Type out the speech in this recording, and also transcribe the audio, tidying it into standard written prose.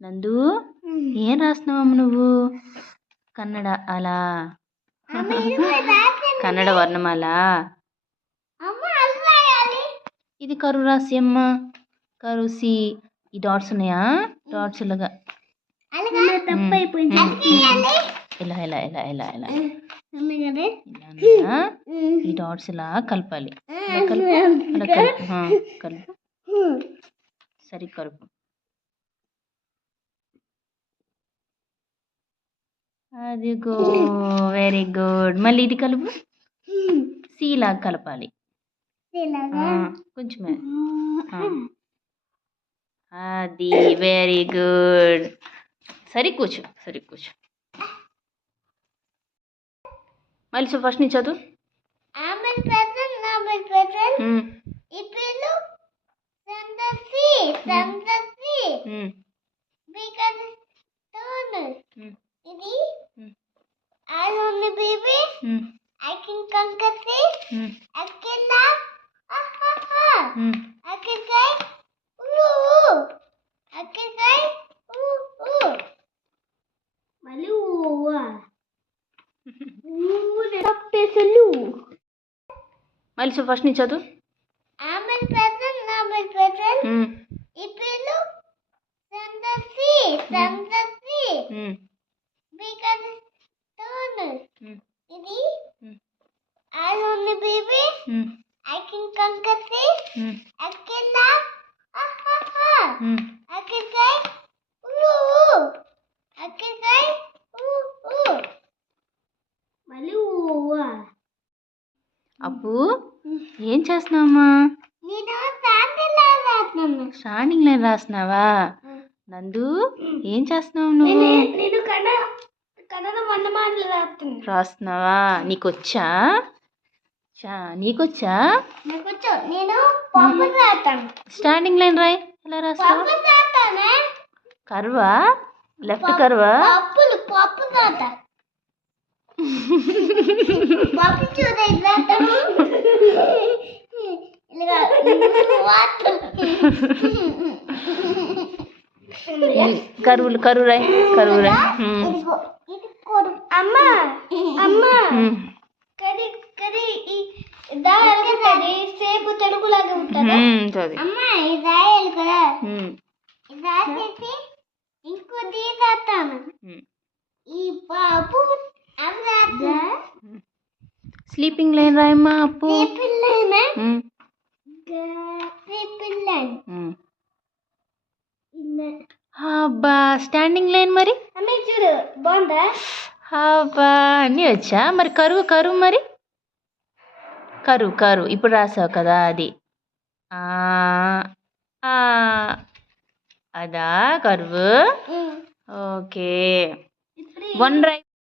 నందు ఏం రాస్తున్నావు నువ్వు? కన్నడ అలా కన్నడ వర్ణమాల. ఇది కరు రాసియమ్మ. కరు సి. ఈ డాట్స్ ఉన్నాయా? డాట్స్ ఇలాగా ఇలా ఇలా ఇలా ఇలా ఇలా ఇలా ఈ డాట్స్ ఇలా కలపాలి. ఇలా కలుపు కలుపు సరి కలుపు. అదిగో వెరీ గుడ్. మళ్ళీ ఇది కలుపు. సి లాగా కలపాలి కొంచెం. అది వెరీ గుడ్. సరి కూర్చో సరి కూర్చో. మళ్ళీ ఫస్ట్ నుంచి చదువు. మళ్ళీ ఫస్ట్ నుంచి చదువు. అప్పు ఏం చేస్తున్నావమ్మా? Standing line రాస్తున్నావా? నందు ఏం చేస్తున్నావు నువ్వు? రాస్తున్నావా? నీకొచ్చా? నీకొచ్చా? స్టాండింగ్ లైన్ రాయ్. ఎలా రాస్తావు? కర్వా? లెఫ్ట్ కర్వా? కరువులు కరువు రాయ్. కరువు రాయ్. సేపు తెలుగులాగా ఉంటుంది. ఇంకో తీసేస్తాను. ఈ బాబు స్లీపింగ్ లైన్ రాయమ్మా. అప్పు అబ్బా స్టాండింగ్ లైన్ మరి చూడు బాగుందా? అబ్బా అన్నీ వచ్చా. మరి కరువు కరువు మరి కరువు కరువు ఇప్పుడు రాసావు కదా అది. అదా కరువు. ఓకే. 1 రాయ్.